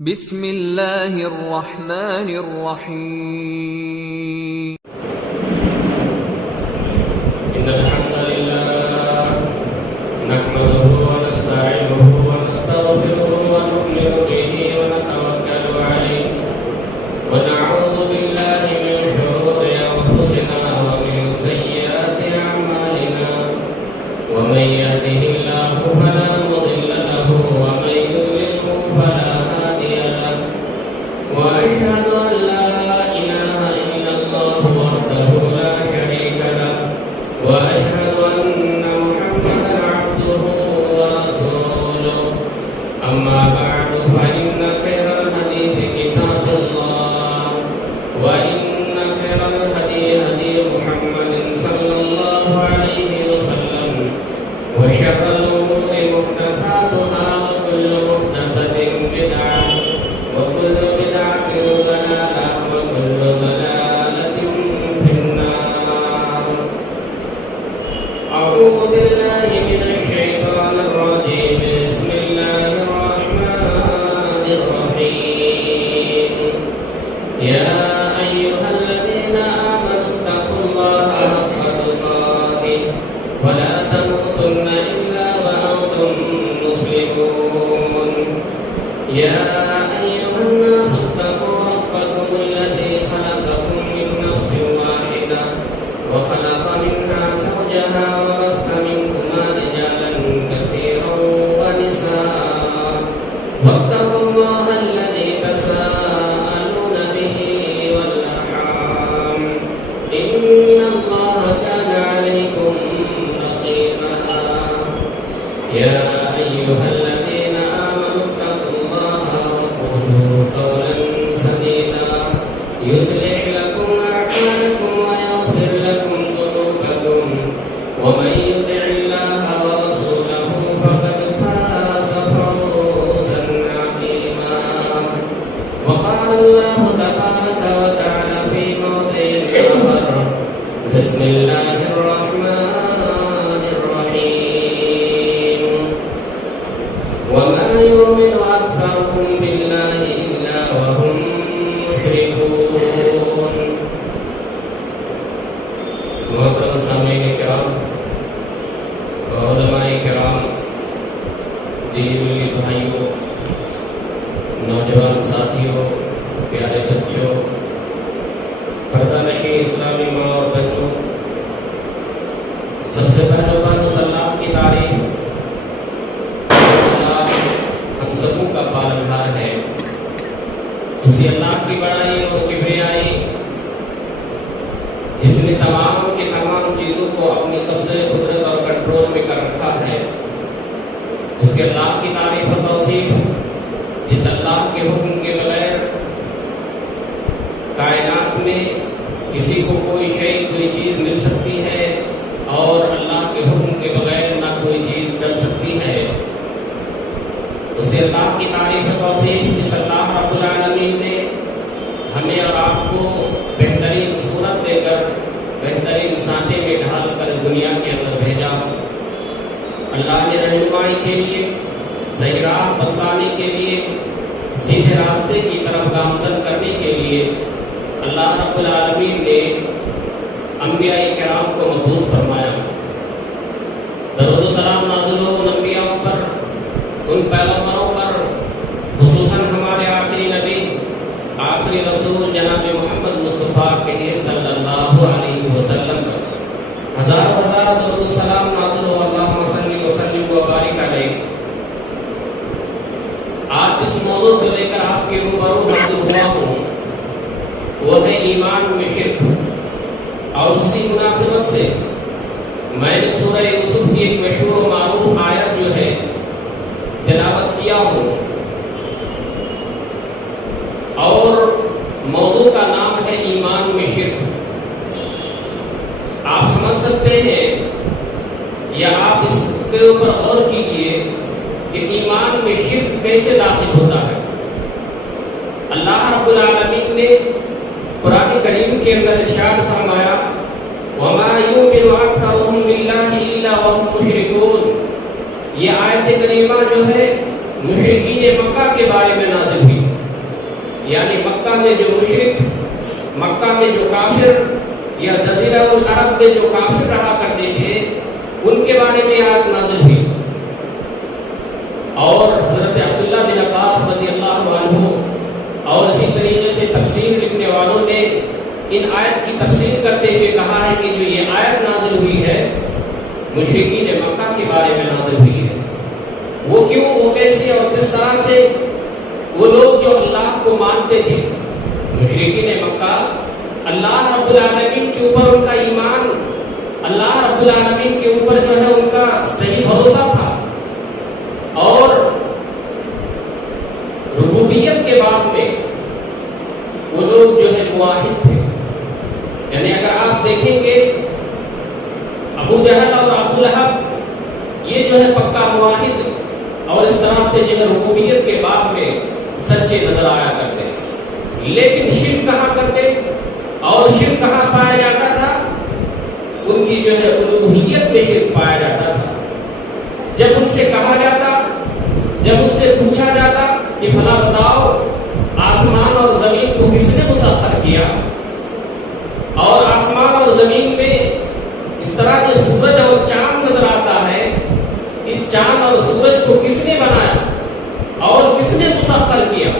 بسم اللہ الرحمن الرحیم ان الحمد للہ نحمده ونستعینه ونستغفره ونؤمن به ونتوکل علیہ ونعوذ باللہ من شرور انفسنا ومن سیئات اعمالنا ومن يهده الله فلا مضل له ومن يضلل فلا هادي له واشهد ان لا اله الا الله وحده لا شريك له واشهد ان محمدا عبده ورسوله اما بعد فان خير الحديث كتاب الله وان خير الهدي هدي محمد صلى الله عليه وسلم وشر الامور محدثاتها وكل محدثة بدعة وكل بدعة ضلالة وكل ضلالة في النار. أعوذ بالله من الشيطان الرجيم. بسم الله الرحمن الرحيم. يا أيها الذين آمنوا اتقوا الله حق تقاته ولا تموتن إلا وأنتم مسلمون. يا أيها الناس اتقوا ربكم الذي خلقكم من نفس واحدة وخلق منها زوجها وبث منهما رجالا كثيرا ونساء واتقوا الله الذي تساءلون به والأرحام إن الله كان عليكم رقيبا. يا أيها الذين آمنوا اتقوا الله وقولوا قولا سديدا يصلح لكم أعمالكم ويغفر لكم ذنوبكم ومن يطع الله ورسوله فقد فاز فوزا عظيما. وقال الله تبارك وتعالى في موضع آخر بسم الله الرحمن الرحيم. وما يؤمن أكثرهم بالله إلا وهم مشركون. محترم سامعین کرام، علماء کرام، دینی بھائیوں، نوجوان ساتھیوں، پیارے بچوں، پردہ نشین اسلامی ماں اور بہنوں، سب سے پہلے اس اللہ کی تعریف ہم سبوں کا پالنہار ہے. اسی اللہ کی بڑائی اور کبریائی جس نے تمام کی تمام چیزوں کو اپنے قبضے قدرت اور کنٹرول میں کر رکھا ہے. اس کے اللہ کی تعریف اور توصیف جس اللہ کے حکم کے بغیر کائنات میں کسی کو کوئی شے کوئی چیز مل سکتی ہے اور اللہ کے حکم کے بغیر نہ کوئی چیز ڈل سکتی ہے. اس کے اللہ کی تعریف و توصیف جس اللہ رب العالمین نے ہمیں اور آپ کو بہترین صورت دے کر بہترین سانچے میں ڈھال کر اس دنیا کے اندر بھیجا. اللہ نے رہنمائی کے لیے، صحیح راہ بتلانے کے لیے، سیدھے راستے کی طرف گامزن کرنے کے لیے اللہ رب العالمین نے انبیاء کرام کو مبعوث فرمایا. درود و سلام نازل ہو ان انبیاء پر، ان پیغمبروں پر، خصوصاً ہمارے آخری نبی آخری رسول جناب محمد مصطفیٰ کہیے صلی اللہ علیہ وسلم پر ہزار ہزار درود و سلام نازل ہو. اللہم صلی وسلم و بارک علیہ. آج جس موضوع کو لے کر آپ کے روبرو حاضر ہوا ہوں وہ ہے ایمان میں شرک. اور اسی مناسبت سے میں نے سورہ یوسف کی ایک مشہور و معروف آیت جو ہے تلاوت کیا ہوں اور موضوع کا نام ہے ایمان میں شرک. آپ سمجھ سکتے ہیں یا آپ اس کے اوپر غور کیجئے کہ ایمان میں شرک کیسے داخل ہوتا ہے. اللہ رب العالمین نے قرآن کریم کے اندر ارشاد فرمایا وَمَا يُؤْمِنُ أَكْثَرُهُم بِاللَّهِ إِلَّا وَهُمْ مُشْرِكُونَ. یہ آیت کریمہ جو ہے مشرکین مکہ کے بارے میں نازل ہوئی. یعنی مکہ میں جو مشرک، مکہ میں جو کافر یا جزیرہ العرب میں جو کافر رہا کرتے تھے ان کے بارے میں آیت نازل ہوئی. اور حضرت عبداللہ بن عباس رضی اللہ عنہ اور اسی طریقے سے تفسیر لکھنے والوں نے ان آیت کی تفسیر کرتے ہوئے کہا ہے کہ جو یہ آیت نازل ہوئی ہے مشرکین مکہ کے بارے میں نازل ہوئی ہے. وہ کیوں، وہ کیسے اور کس طرح سے؟ وہ لوگ جو اللہ کو مانتے تھے، مشرکین مکہ، اللہ رب العالمین کے اوپر ان کا ایمان، اللہ رب العالمین کے اوپر جو ہے ان کا صحیح بھروسہ تھا، اور ربوبیت کے بعد میں وہ لوگ جو ہے موحد تھے. یعنی اگر آپ دیکھیں گے ابو جہل اور ابو لہب یہ جو ہے پکا موحد اور اس طرح سے جو ہے ربوبیت کے بعد میں سچے نظر آیا کرتے، لیکن شرک کہاں کرتے اور شرک کہاں پایا جاتا تھا؟ ان کی جو ہے الوہیت میں شرک پایا جاتا تھا. جب ان سے کہا جاتا، جب اس سے پوچھا جاتا کہ بھلا بتاؤ آسمان اور زمین کو کس نے مسخر کیا، اور آسمان اور زمین میں اس طرح جو سورج اور چاند نظر آتا ہے، اس چاند اور سورج کو کس نے بنایا اور کس نے مسخر کیا؟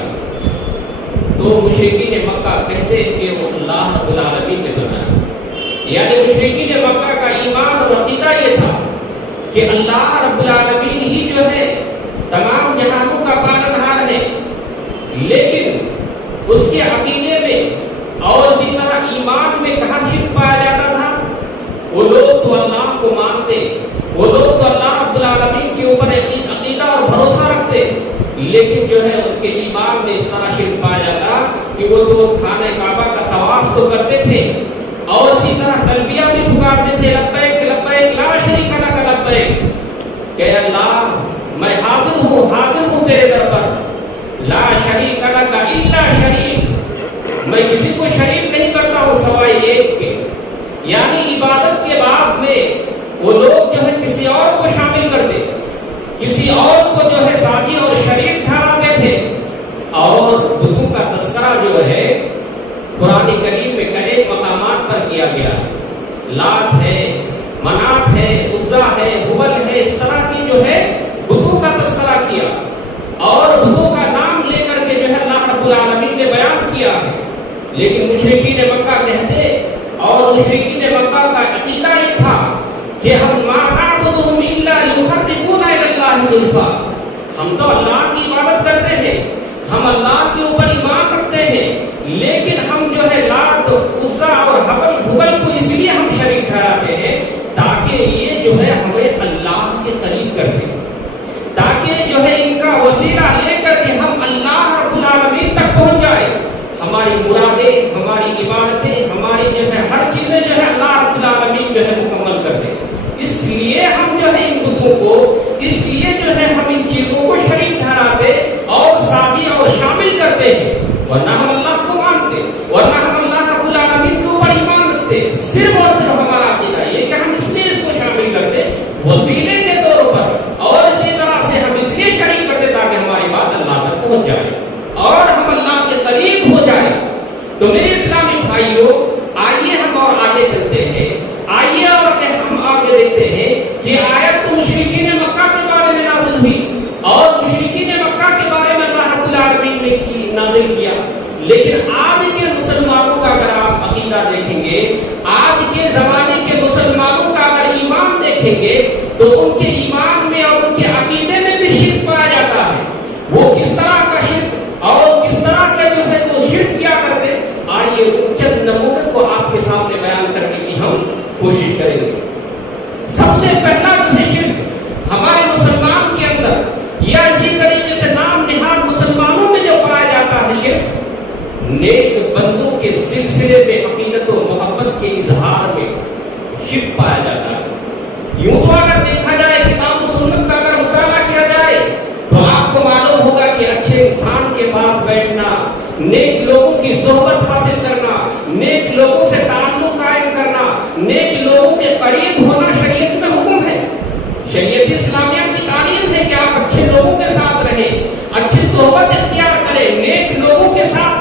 تو مشرکین مکہ کہتے ہیں کہ وہ اللہ رب العالمین نے بنایا. یعنی مشرکین مکہ کا ایمان اور عقیدہ یہ تھا کہ اللہ رب العالمین ہی جو ہے تمام جہانوں کا پالنہار ہے، لیکن اس کے عقیدے میں اور اسی طرح ایمان میں کہاں شرک پایا جاتا تھا؟ وہ لوگ تو اللہ کو مانتے، وہ لوگ تو اللہ رب العالمین کے اوپر عقیدہ اور بھروسہ رکھتے، لیکن جو ہے ان کے ایمان میں اس طرح شرک پایا جاتا کہ وہ تو خانہ کعبہ کا طواف تو کرتے تھے اور اسی طرح تلبیہ بھی پکارتے تھے، لبیک لبیک لا شریک لک لبیک، کہ اللہ میں حاضر ہوں تیرے در پر، لا شریک لک الا شریک، میں کسی کو شریک نہیں کرتا ہوں سوائے ایک کے. یعنی عبادت کے بعد میں وہ لوگ جو ہے کسی اور کو شامل کرتے، کسی اور کو جو ہے ساجی اور شریک ٹھہراتے تھے. اور بتوں کا تذکرہ جو ہے قرآن کریم میں کئی مقامات پر کیا گیا ہے. لات ہے، منات ہے، عزا ہے، ہبل ہے، اس طرح کی جو ہے بتوں کا تذکرہ کیا اور بتوں کا نام لے کر کے جو ہے اللہ رب العالمین نے بیان کیا ہے. لیکن مشرکین مکہ کہتے اور مشرکین مکہ کا عقیدہ یہ تھا کہ ہم ما نعبدهم الا ليقربونا الى الله زلفا، ہم تو اللہ کی عبادت کرتے ہیں، ہم اللہ کے اوپر ایمان رکھتے ہیں، لیکن ہم جو ہے لات، عزا اور ہبل کو اس لیے ہم شریک ٹھہراتے ہیں تاکہ یہ جو ہے ہمیں اللہ کے قریب کر دے، تاکہ جو ہے ان کا وسیلہ لے کر کے ہم اللہ رب العالمین تک پہنچ جائے. ہماری مرادیں، ہماری عبادتیں، ہماری جو ہے ہر چیزیں جو ہے اللہ رب العالمین جو ہے مکمل کر دے. اس لیے ہم جو ہے ان بتوں کو، اس لیے جو ہے ہم ان چیزوں کو شریک ٹھہراتے اور ساتھی اور شامل کرتے ہیں، ورنہ ہم اللہ کو مانتے، ورنہ ہم اللہ رب العالمین کے اوپر ایمان رکھتے. صرف اور صرف ہمارا عقیدہ یہ کہ ہم اس میں اس کو شامل کرتے وسیلے کے طور پر، اور اسی طرح سے ہم اس لیے شریک کرتے تاکہ ہماری بات اللہ تک پہنچ جائے اور ہم اللہ کے قریب ہو جائے. تو میرے اسلامی بھائیوں، آئیے ہم اور آگے چلتے ہیں. آئیے اور ہم آگے دیکھتے ہیں کہ آیت تو مشرکین مکہ کے بارے میں نازل ہوئی اور مشرکین مکہ کے بارے میں اللہ رب العالمین نے نازل کیا، لیکن آج کے مسلمانوں کا اگر آپ عقیدہ دیکھیں گے، آج کے زمانے کے مسلمانوں کا اگر ایمان دیکھیں گے تو ان کے ایمان میں اور ان کے عقیدے میں بھی شرک پایا جاتا ہے. وہ کس طرح کا شرک اور کس طرح کا جو ہے وہ شرک کیا کرتے، آئیے ان چند نمونے کو آپ کے سامنے بیان کرنے کی ہم کوشش کریں گے. سب سے پہلا جو ہے شرک ہمارے مسلمان کے اندر یا اسی طریقے سے نام نہاد مسلمانوں میں جو پایا جاتا ہے شرک، نیک بندوں کے سلسلے میں عقیدت و محبت کے اظہار میں شرک پایا جاتا ہے. یوں تو اگر دیکھا جائے کتاب و سنت کا اگر مطالعہ کیا جائے تو آپ کو معلوم ہوگا کہ اچھے انسان کے پاس بیٹھنا، نیک لوگوں کی صحبت حاصل کرنا، نیک لوگوں سے تعلق قائم کرنا، نیک لوگوں کے قریب ہونا شریعت میں حکم ہے. شریعت اسلامیہ کی تعلیم ہے کہ آپ اچھے لوگوں کے ساتھ رہیں، اچھی صحبت اختیار کریں، نیک لوگوں کے ساتھ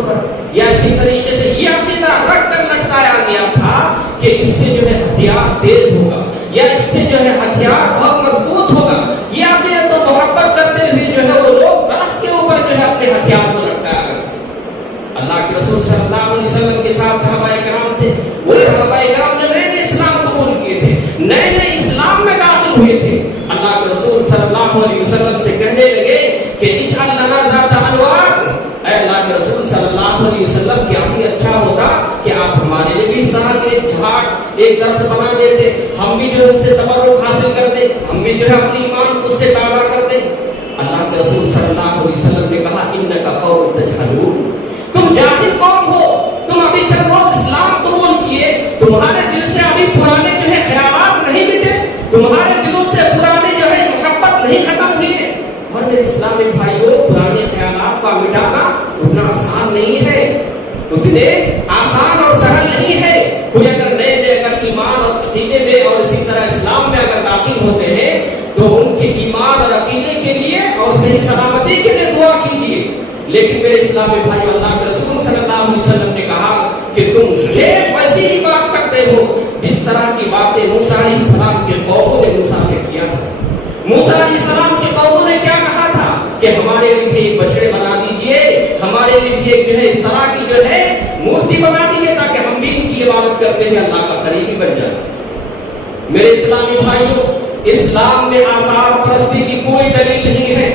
طور پر یا اسی طریقے سے یہ عقیدہ رکھ کر لٹکایا گیا تھا کہ اس سے جو ہے ہتھیار تیز ہوگا یا اس سے جو ہے ہتھیار بہت مضبوط ہوگا. یہ عقیدہ تو محبت کرتے ہوئے جو ہے وہ لوگ درخت کے اوپر جو ہے اپنے ہتھیار کو لٹکایا کرتے. اللہ کے رسول صلی اللہ علیہ وسلم کے ساتھ صحابہ کرام تھے. وہ صحابہ کرام جو نئے نئے اسلام قبول کیے تھے, نئے نئے اسلام میں داخل ہوئے تھے, اللہ کے رسول صلی اللہ علیہ وسلم سے کہنے لگے کہ اجعل لنا ذات انواط, اے اللہ کے رسول صلی اللہ علیہ وسلم کیا ہی اچھا ہوتا کہ آپ ہمارے لیے بھی اس طرح کے ایک جھاڑ ایک درخت بنا دیتے, ہم بھی جو ہے اس سے تبرک حاصل کرتے, ہم بھی جو ہے اپنی ایمان کو اس سے تازہ کرتے. اللہ کے رسول صلی اللہ علیہ وسلم نے کہا انک قوم تجہلون, تم جاہل قوم ہو, تم ابھی چند روز اسلام قبول کیے, تمہارے دل سے ابھی پرانے جو ہے خیالات نہیں مٹے, تمہارے دلوں سے پرانے جو ہے محبت نہیں ختم ہوئی ہے. اور میرے اسلامی بھائیوں, پرانے خیالات کا مٹانا اتنا آسان نہیں ہے, اتنے آسان اور سہل نہیں ہے. کوئی اگر نئے نئے اگر ایمان اور عقیدے میں اور اسی طرح اسلام میں اگر داخل ہوتے ہیں تو ان کے ایمان اور عقیدے کے لیے اور صحیح سلامتی کے لیے دعا کیجیے. لیکن میرے اسلامی بھائی, اللہ کے رسول صلی اللہ علیہ وسلم نے کہا کہ تم صرف ویسی ہی بات کرتے ہو جس طرح کی باتیں موسیٰ علیہ السلام کے قوموں نے موسیٰ سے کیا تھا. موسیٰ علیہ السلام کے قوموں نے کیا کہا تھا کہ ہمارے لیے بھی ایک بچڑے بنا دیجئے, ہمارے لیے بھی ایک جو ہے اس طرح کی جو ہے مورتی بنا دیجئے تاکہ ہم بھی ان کی عبادت کرتے ہیں اللہ کا قریبی بن جائے. میرے اسلامی بھائیوں, اسلام میں آثار پرستی کی کوئی دلیل نہیں ہے.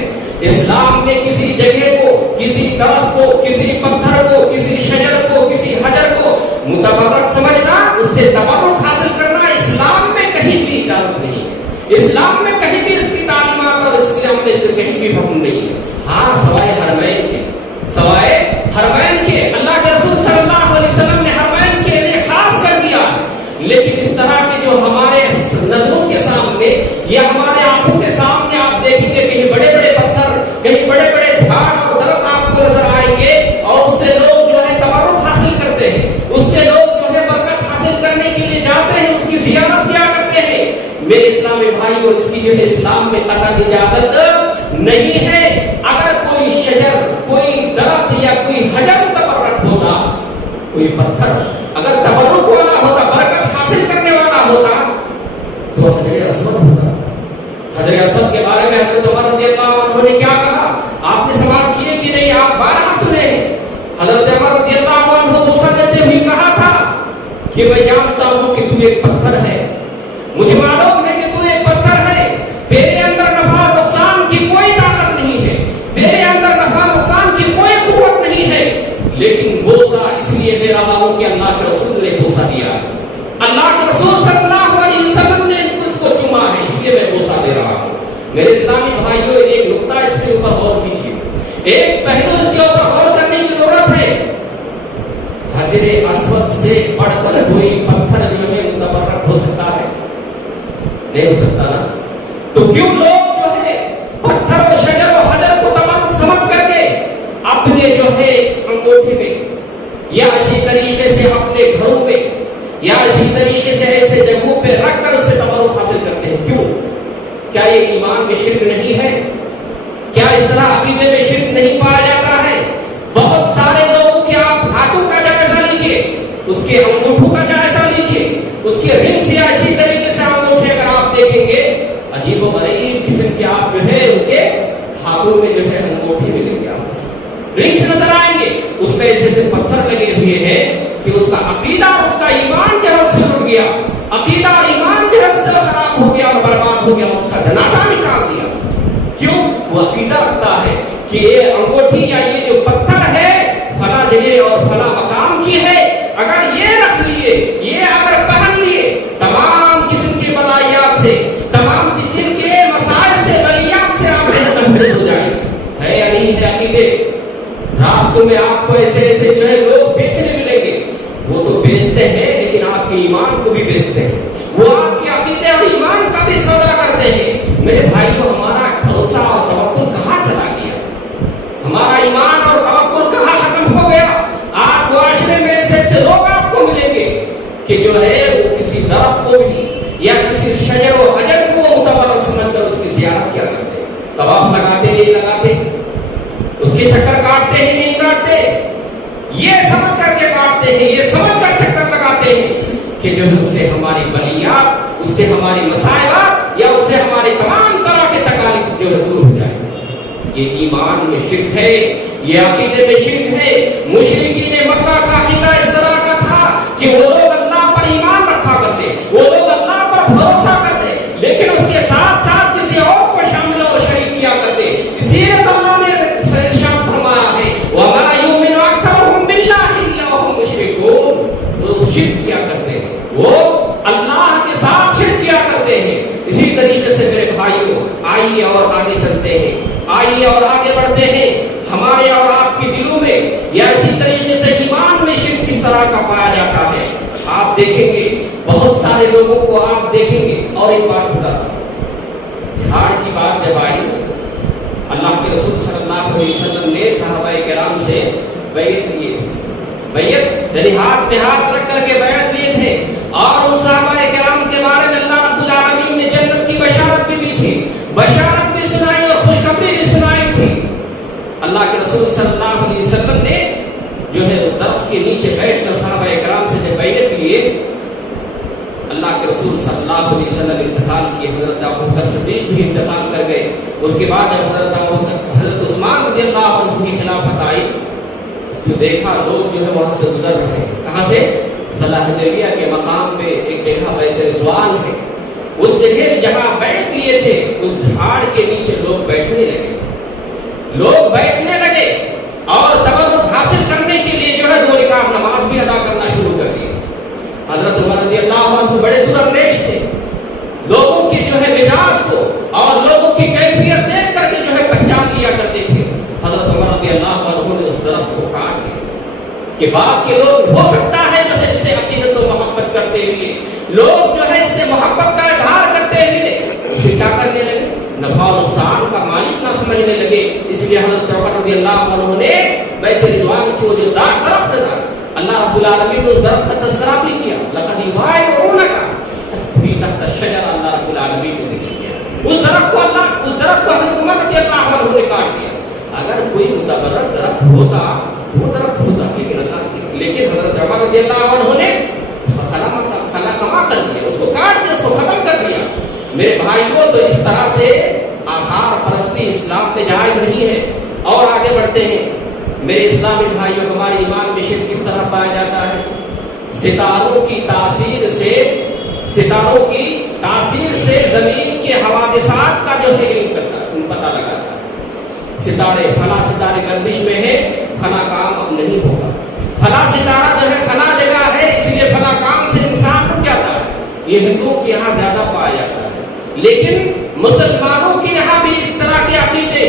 اسلام میں کسی جگہ کو, کسی درخت کو, کسی پتھر کو, کسی شجر کو, کسی حجر کو متبرک سمجھنا, اس سے تبرک حاصل کرنا اسلام میں کہیں بھی اجازت نہیں ہے. اسلام میں کہیں بھی اس کی تعلیمات اور اس کے عمل سے کہیں بھی حکم نہیں ہے. ہاں, سوائے حرمین کے, سوائے حرمین کے. اللہ کے رسول صلی اللہ علیہ وسلم نے حرمین کے لیے خاص کر دیا, لیکن اس طرح کے جو ہمارے نظروں کے سامنے یا ہمارے آنکھوں کے سامنے آپ دیکھیں گے کہیں بڑے بڑے پتھر, کہیں بڑے بڑے جھاڑ اور درخت آپ کو نظر آئیں گے, اور اس سے لوگ جو ہے تبرک حاصل کرتے ہیں, اس سے لوگ جو ہے برکت حاصل کرنے کے لیے جاتے ہیں, اس کی زیارت کیا کرتے ہیں. میرے اسلامی بھائیوں, اس کی جو ہے اسلام میں قطعی اجازت نہیں ہے. اگر کوئی شجر, کوئی درخت یا کوئی حجر تبرک ہوتا, کوئی پتھر اگر تبرک والا ہوتا, برکت حاصل کرنے والا ہوتا, تو حجر اسود ہوتا. حجر اسود کے بارے میں حضرت عمر رضی اللہ عنہ نے کیا کہا, آپ نے سماعت کیے کہ نہیں؟ آپ بارہا سنے. حضرت عمر رضی اللہ عنہ موسیٰ دیتے ہوئے کہا تھا کہ میں جانتا ہوں کہ تو ایک پتھر ہے, مجھے معلوم ہے کہ تو ایک پتھر ہے, تیرے اندر نفع نقصان کی کوئی طاقت نہیں ہے, تیرے اندر نفع نقصان کی کوئی قوت نہیں ہے, لیکن بوسہ اس لیے دے رہا ہوں کہ اللہ کے رسول نے بوسہ دیا, اللہ کے رسول صلی اللہ علیہ وسلم نے اس کو چما ہے, اس لیے میں بوسہ دے رہا ہوں. میرے اسلامی بھائیوں, ایک نقطہ اس کے اوپر غور کیجیے, ایک پہلو اس کے اوپر غور کرنے کی ضرورت ہے. حجر اسود سے بڑھ کر کوئی پتھر جو ہے متبرک ہو سکتا ہے؟ نہیں ہو سکتا نا. تو کیوں لوگ جو ہے پتھر و شجر و حجر کو تبرک سمجھ کر کے اپنے جو ہے انگوٹھے میں یا اسی طریقے سے اپنے گھروں میں یا اسی طریقے سے ایسے جگہوں پہ رکھ کر اس سے تبرک حاصل کرتے ہیں؟ کیوں؟ کیا یہ ایمان میں شرک نہیں ہے؟ کیا اس طرح عقیدے میں شرک نہیں پایا جاتا ہے؟ بہت سارے لوگوں کے آپ ہاتھوں کا جائزہ لیجیے, اس کے انگوٹھوں کا جائزہ لیجیے, اس کے رنگس یا اسی طریقے سے انگوٹھے اگر آپ دیکھیں گے, عجیب و غریب قسم کے آپ جو ہے ان کے ہاتھوں میں جو ہے انگوٹھے ملیں گے, آپ رنگس نظر آئیں گے, اس میں ایسے سے پتھر لگے ہوئے ہیں کہ اس کا عقیدہ, اس کا ایمان جو ہے اس سے ٹوٹ گیا, عقیدہ اور ایمان جو ہے اس سے خراب ہو گیا اور برباد ہو گیا, اس کا جنازہ نکال دیا. کیوں؟ وہ عقیدہ رکھتا ہے کہ یہ انگوٹھی یا یہ جو پتھر ہے فلاں جگہ اور فلاں مقام کی ہے, اگر یہ رکھ لیے, یہ اگر پہن لیے, تمام قسم کے بلائیات سے, تمام قسم کے مسائل سے, بلیات سے آپ محفوظ ہو جائیں. ہے یا نہیں ہے عقیدے؟ راستوں میں آپ کو ایسے ایسے جو ہے لوگ بیچنے ملیں گے, وہ تو بیچتے ہیں لیکن آپ کے ایمان کو بھی بیچتے ہیں, وہ آپ کے عقیدے اور ایمان کا بھی سودا کرتے ہیں. میرے بھائیو, ہمارا بھروسہ اور توکل کہاں چلا گیا؟ ہمارا ایمان اور توکل کہاں ختم ہو گیا؟ آپ معاشرے میں ایسے لوگ آپ کو ملیں گے کہ جو ہے وہ کسی درخت کو بھی یا کسی شجر و حجر کو متبرک سمجھ کر اس کی زیارت کیا کرتے ہیں, طواف لگاتے نہیں لگاتے, اس کے چکر کاٹتے ہی نہیں کاٹتے. کہ جو ہے اس سے ہماری بلیات، اس سے ہماری مصائبات یا اس سے ہماری تمام طرح کے تکالیف جو ہے دور ہو جائے. یہ ایمان میں شرک ہے، یہ عقیدے میں شرک ہے. مشرکین مکہ کا عقیدہ اس طرح کا تھا کہ وہ لوگ اللہ پر ایمان رکھا کرتے، وہ لوگ اللہ پر بھروسہ کرتے، لیکن اس کے ساتھ ساتھ کسی اور کو شامل اور شریک کیا کرتے. اسی لیے اللہ نے ارشاد فرمایا ہے وَمَا يُؤْمِنُ أَكْثَرُهُم بِاللَّهِ إِلَّا وَهُمْ مُشْرِكُونَ. وہ شرک کیا کرتے ہیں، وہ اللہ کے ساتھ شرک کیا کرتے ہیں. اسی طریقے سے میرے بھائیوں، آئیے اور آگے چلتے ہیں، آئیے اور آگے بڑھتے ہیں. ہمارے اور آپ کے دلوں میں یا اسی طریقے سے ایمان میں شرک کس طرح کا پایا جاتا ہے. آپ دیکھیں گے بہت سارے لوگوں کو آپ دیکھیں گے. اور ایک بات بتا، جہاد کی بات جب آئی، اللہ کے رسول صلی اللہ علیہ وسلم نے صحابہ کرام سے بیعت لیے تھے. بیعت یعنی ہاتھ میں ہاتھ رکھ کر کے بیعت لیے تھے. اور ان صحابہ کرام کے بارے میں اللہ رب العالمین نے جنت کی بشارت بھی دی تھی، بشارت بھی سنائی اور خوشخبری بھی سنائی تھی. اللہ کے رسول صلی اللہ علیہ وسلم نے جو ہے اس درخت کے نیچے بیٹھ کر صحابہ کرام سے جب بیعت لیے، اللہ کے رسول صلی اللہ علیہ وسلم انتقال کیے، حضرت ابوبکر صدیق بھی انتقال کر گئے. اس کے بعد جب حضرت عثمان رضی اللہ عنہ کی خلافت آئی تو دیکھا لوگ جو ہے وہاں سے گزر رہے ہیں. کہاں سے؟ صلاح حدیبیہ کے مقام پہ ایک جگہ بیت رضوان ہے، اس جگہ جہاں بیٹھ لیے تھے اس جھاڑ کے نیچے لوگ بیٹھنے لگے. لوگ بیٹھنے لگے اور تبرک حاصل کرنے کے لیے جو ہے 2 رکعت نماز بھی ادا کرنا شروع کر دی. حضرت عمر رضی اللہ عنہ بڑے دور اندیش تھے، لوگوں کی جو ہے مزاج کو اور لوگوں کی کیفیت دیکھ کر کے جو ہے پہچان لیا کرتے تھے. حضرت عمر رضی اللہ عنہ نے اس درخت کو کاٹ دیا کہ باپ کے لوگ ہو سکتا ہے جو ہے اس سے عقیدت و محبت کرتے ہوئے لوگ جو ہے اس سے محبت کا اظہار کرتے ہوئے اسے کیا کرنے لگے، نفع و نقصان کا مالک نہ سمجھنے لگے. اس لیے حضرت عمر رضی اللہ عنہ نے بیت رضوان کی وہ جو درخت تھا، اللہ رب العالمین نے اس درخت کا تذکرہ بھی کیا. لقد يبايعونك في تحت الشجرة، اللہ رب العالمین نے ذکر کیا. اس درخت کو حضرت عمر رضی اللہ عنہ نے کاٹ دیا. اگر کوئی متبرک درخت ہوتا وہ درخت ہوتا، لیکن حضرت عمر رضی اللہ عنہ نے اس کا خلا کر دیا، اس کو کاٹ دیا، اس کو ختم کر دیا. میرے بھائیوں، تو اس طرح سے آثار پرستی اسلام میں جائز نہیں ہے. اور آگے بڑھتے ہیں میرے اسلامی بھائیوں. ہمارے ایمان میں شرک کس طرح پایا جاتا ہے؟ ستاروں کی تاثیر سے زمین کے حوادثات کا جو ہے علم پتہ لگاتا ہے. فلاں ستارے گردش میں ہے، فلاں کام اب نہیں ہوگا. فلاں ستارہ جو ہے فلاں جگہ ہے، اس لیے فلاں کام سے انسان رک جاتا ہے. یہ ہندوؤں کے یہاں زیادہ پایا جاتا ہے. لیکن مسلمانوں کے یہاں بھی اس طرح کے عقیدے،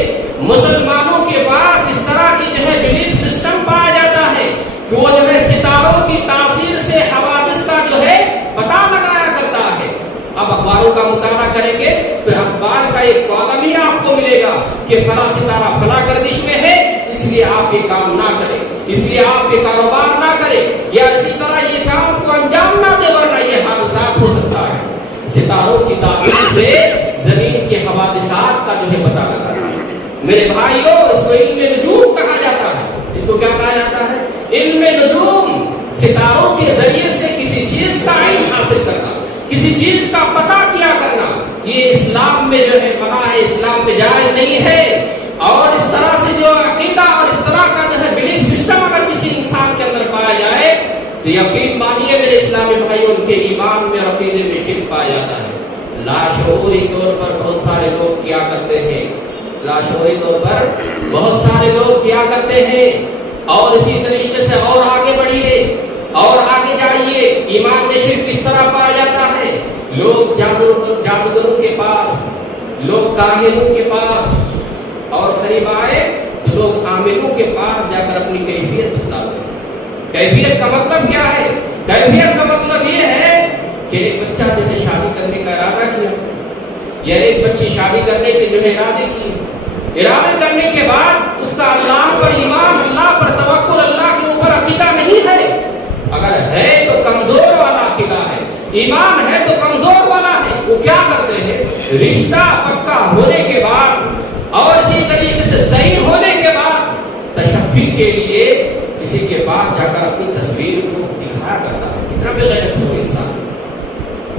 مسلمانوں کے پاس اس طرح کی جو ہے بلیف سسٹم پایا جاتا ہے کہ وہ جو ہے ستاروں کی تاثیر سے حوادث کا جو ہے پتہ لگایا کرتا ہے. اب اخباروں کا مطالعہ کریں گے تو اخبار کا ایک کالم ہی آپ کو ملے گا کہ فلاں ستارہ فلاں گردش میں ہے، اس لیے آپ یہ کام نہ کریں، اس لیے آپ یہ کاروبار نہ کریں، یا اسی طرح یہ کام کو انجام نہ دے ورنہ یہ حادثات ہو سکتا ہے. ستاروں کی تاثیر سے زمین کے حوادثات کا جو ہے پتہ لگانا ہے. میرے بھائیوں، اس کو علم نجوم کہا جاتا ہے. اس کو کیا کہا جاتا ہے؟ علم نجوم. ستاروں کے ذریعے سے کسی چیز کا علم حاصل کرنا، کسی چیز کا پتہ کیا کرنا، یہ اسلام میں جو ہے منع ہے، اسلام میں جائز نہیں ہے. اور اس طرح سے جو عقیدہ اور اس طرح کا جو ہے بلیف سسٹم اگر کسی انسان کے اندر پایا جائے تو یقین مانیے میرے اسلامی بھائی، ان کے ایمان میں عقیدے میں شرک پایا جاتا ہے. لاشعوری طور پر بہت سارے لوگ کیا کرتے ہیں، لاشعوری طور پر بہت سارے لوگ کیا کرتے ہیں. اور اسی طریقے سے اور آگے بڑھیے اور آگے جائیے. ایمان میں شرک کس طرح پایا جاتا ہے؟ لوگ جادوگروں کے پاس، لوگ کاہنوں کے پاس، اور قریب آئے تو لوگ عاملوں کے پاس جا کر اپنی کیفیت بتاتے ہیں. کیفیت کا مطلب کیا ہے؟ کیفیت کا مطلب یہ ہے کہ ایک بچہ جو ہے شادی کرنے کا ارادہ کیا، یا ایک بچی شادی کرنے کے جو ہے ارادے کرنے کے بعد اس کا اللہ پر ایمان، اللہ پر توکل، اللہ کے اوپر عقیدہ نہیں ہے. اگر ہے تو کمزور والا عقیدہ ہے، ایمان ہے تو کمزور والا ہے. وہ کیا کرتے ہیں؟ رشتہ پکا ہونے کے بعد اور اسی طریقے سے صحیح ہونے کے بعد تشفی کے لیے کسی کے پاس جا کر اپنی تصویر کو دکھایا کرتا ہے. کتنا بے غیرت ہو انسان.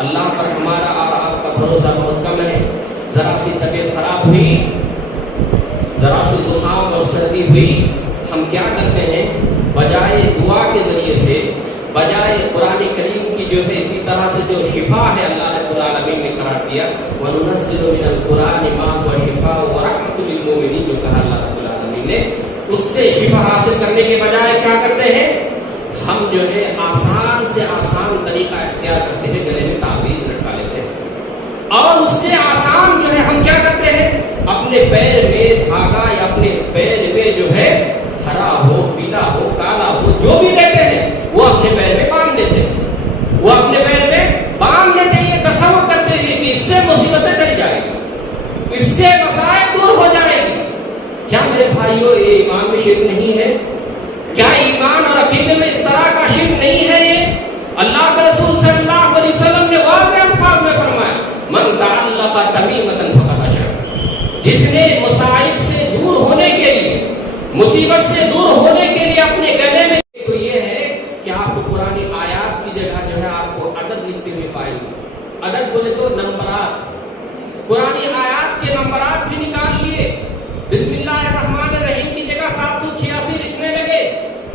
اللہ پر ہمارا اور آپ کا بھروسہ بہت کم ہے. ذرا سی طبیعت خراب ہوئی, ذرا سی زکام اور سردی ہوئی, ہم کیا کرتے ہیں, بجائے دعا کے ذریعے سے, بجائے قرآن کریم کی جو ہے اسی طرح سے جو شفا ہے اللہ رب العالمین نے قرار دیا, وَنُنَزِّلُ مِنَ الْقُرْآنِ مَا هُوَ شِفَاءٌ وَرَحْمَةٌ لِلْمُؤْمِنِينَ, جو کہا اللہ رب العالمین نے, اس سے شفا حاصل کرنے کے بجائے کیا کرتے ہیں, ہم جو ہے آسان سے آسان طریقہ اختیار کرتے ہیں, گلے میں تعویذ لٹکا لیتے ہیں. اور اس سے آسان جو ہے ہم کیا کرتے ہیں, اپنے پیر میں دھاگا یا اپنے پیر میں جو ہے ہرا ہو, پیلا ہو, کالا ہو, جو بھی دیتے ہیں وہ اپنے پیر میں باندھ لیتے ہیں, وہ اپنے پیر میں باندھ لیتے ہیں, یہ تصور کرتے ہیں کہ اس سے مصیبتیں ٹل جائیں گی, اس سے مسائل دور ہو جائیں گی. کیا میرے بھائیوں یہ ایمان میں شرک نہیں ہے؟ کیا ایمان اور عقیدے میں اس طرح کا شرک نہیں ہے؟ یہ اللہ کے رسول صلی اللہ علیہ وسلم نے واضح الفاظ میں فرمایا, من تعلق تمیمۃ فقد اشرک, جس نے مصائب سے دور ہونے کے لیے, مصیبت سے دور ہونے کے لیے اپنے گلے میں, تو یہ ہے کہ آپ کو پرانی آیات کی جگہ جو ہے آپ کو عدد لکھتے ہوئے پائیں گے. عدد بولے تو نمبرات, پرانی آیات کے نمبرات بھی نکال لیے. بسم اللہ الرحمن الرحیم کی جگہ 786 لکھنے لگے.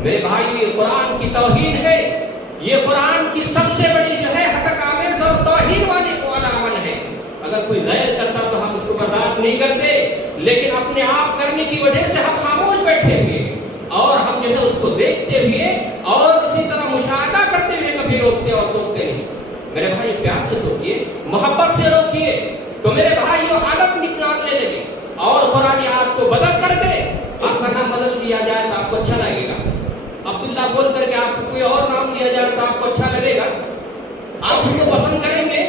میرے بھائی یہ قرآن کی توحید ہے, یہ قرآن کی سب سے بڑی جو ہے حق آمیز اور توحید والے کو علامت ہے. اگر کوئی غیر کرتا تو ہم اس کو برداشت نہیں کرتے, لیکن اپنے آپ کرنے کی وجہ سے ہم خاموش بیٹھے ہوئے اور ہم جو ہے اس کو دیکھتے ہوئے اور اسی طرح مشاہدہ کرتے ہوئے کبھی روکتے اور ٹوکتے نہیں. میرے بھائی پیار سے روکیے, محبت سے روکیے. تو میرے بھائی وہ عادت نکالنے لگے اور قرآن آیات کو بدل کر کے آپ کا نام بدل دیا جائے تو آپ کو اچھا لگے گا. عبداللہ بول کر کے آپ کو کوئی اور نام دیا جائے تو آپ کو اچھا لگے گا. آپ اس کو پسند کریں گے؟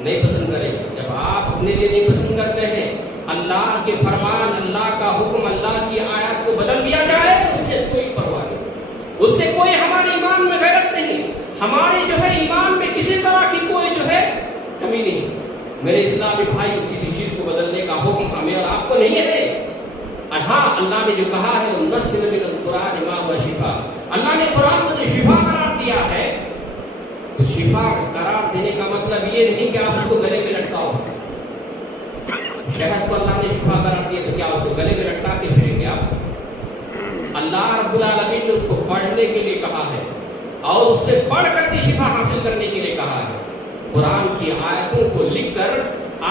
نہیں پسند کریں گے. جب آپ اپنے لیے نہیں پسند کرتے ہیں, اللہ کے فرمان, اللہ کا حکم, اللہ کی آیات کو بدل دیا جائے, اس سے کوئی پرواہ نہیں, اس سے کوئی ہمارے ایمان میں غیرت نہیں, ہمارے جو ہے ایمان میں کسی طرح کی کوئی جو ہے کمی نہیں. میرے اسلامی بھائی, کسی چیز کو بدلنے کا حکم ہمیں اور آپ کو نہیں ہے. ہاں اللہ نے جو کہا ہے وَنُنَزِّلُ مِنَ الْقُرْآنِ مَا هُوَ شِفَاءٌ, اللہ نے قرآن کو جو شفا قرار دیا ہے, تو شفا قرار دینے کا مطلب یہ نہیں کہ آپ اس کو گلے میں لٹکاؤ. شہد کو اللہ نے شفا قرار دیا تو کیا اس کو گلے میں لٹکا کے پھریں گے آپ؟ اللہ رب العالمین نے اس کو پڑھنے کے لیے کہا ہے اور اس سے پڑھ کر کے شفا حاصل کرنے کے لیے کہا ہے. قرآن کی آیتوں کو لکھ کر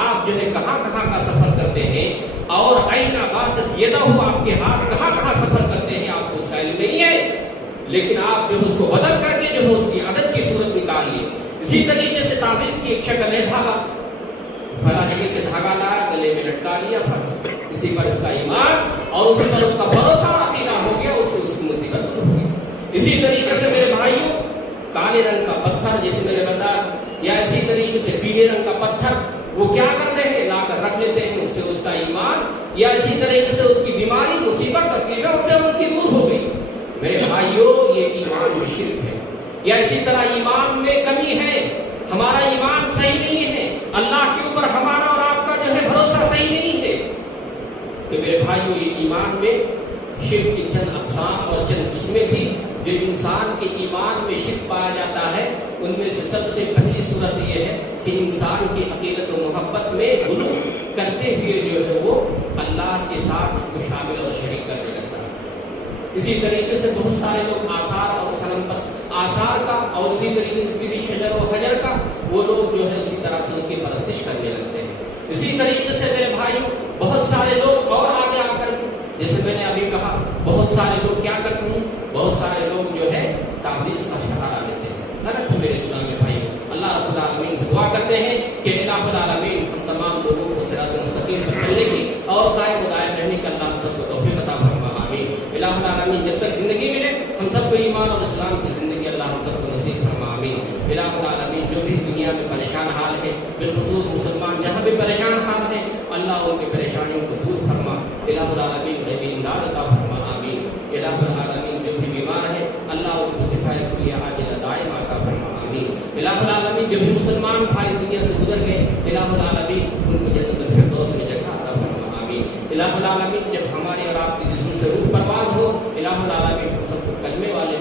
آپ جو ہے کہاں کہاں کا سفر کرتے ہیں اور این عبادت یہ نہ ہو آپ کے ہاتھ کہاں کہاں سفر کرتے ہیں, آپ کو اس کا علم نہیں ہے, لیکن آپ جو اس کو بدل کر کے جو ہے اس کی عدد کی صورت نکال لیے. اسی طریقے سے تعویذ کی ایک شکل ہے دھاگا, فلاں جگہ سے دھاگا لایا, گلے میں لٹکا لیا, اسی پر اس کا ایمان اور اسی پر اس کا بھروسہ عقیدہ ہو گیا, اس سے اس کی مصیبت دور ہو گئی. اسی طریقے سے میرے بھائیوں, کالے رنگ کا پتھر جیسے میں نے بتایا, یا اسی طریقے سے پیلے رنگ کا پتھر, وہ کیا کرتے ہیں, لا کر رکھ لیتے ہیں, اس سے اس کا ایمان یا اسی طریقے سے اس کی بیماری, مصیبت, تکلیف اس سے ان کی دور ہو گئی. میرے بھائیوں یہ ایمان میں شرک ہے, یا اسی طرح ایمان میں کمی ہے, ہمارا ایمان صحیح نہیں ہے, اللہ کے اوپر ہمارا اور آپ کا جو ہے بھروسہ صحیح نہیں ہے. تو میرے بھائیوں یہ ایمان میں شرک کی چند اقسام اور چند قسمیں تھی جو انسان کے ایمان میں شرک پایا جاتا ہے. ان میں سے سب سے پہلی صورت یہ ہے کہ انسان کی عقیدت و محبت میں غلو کرتے ہوئے جو ہے وہ اللہ کے ساتھ اس کو شامل اور شریک کرنے لگتا ہے. اسی طریقے سے بہت سارے لوگ آثار اور صنم پر آثار کا اور اسی طریقے سے کسی شجر و حجر کا وہ لوگ جو ہے اسی طرح سے اس کی پرستش کرنے لگتے ہیں. اسی طریقے سے میرے بھائیوں بہت سارے لوگ اور آگے آ کر جیسے میں نے ابھی کہا بہت سارے لوگ کیا کرتے ہیں, بہت سارے لوگ جو ہے تعویذ کا سہارا لیتے ہیں. غلط ہے میرے اسلامی بھائی. اللہ رب العالمین سے دعا کرتے ہیں کہ الہ العالمین ہم تمام لوگوں کو صراط مستقیم پر چلنے کی اور قائم و دائم رہنے کی اللہ ہم سب کو توفیق عطا فرما. آمین. الہ العالمین جب تک زندگی ملے ہم سب کو ایمان اور اسلام کی زندگی اللہ ہم سب کو نصیب فرما. آمین. الہ العالمین جو بھی دنیا میں پریشان حال ہے, بالخصوص مسلمان جہاں بھی پریشان حال ہے, اللہ ان کی پریشانیوں کو دور فرما. الہ العالمین غیبی امداد عطا فرما. آمین. الہ العالمین جو بھی بیمار ہے اللہ ان کو شفا کلیہ عاجلہ دائمہ عطا فرما. آمین. الہ العالمین جو بھی مسلمان بھائی دنیا سے گزر گئے الہ العالمین ان کو جنت الفردوس میں جگہ عطا فرما. آمین. الہ العالمین جب ہمارے اور آپ کی جسم سے روح پرواز ہو الہ العالمین ہم سب کو کلمے والے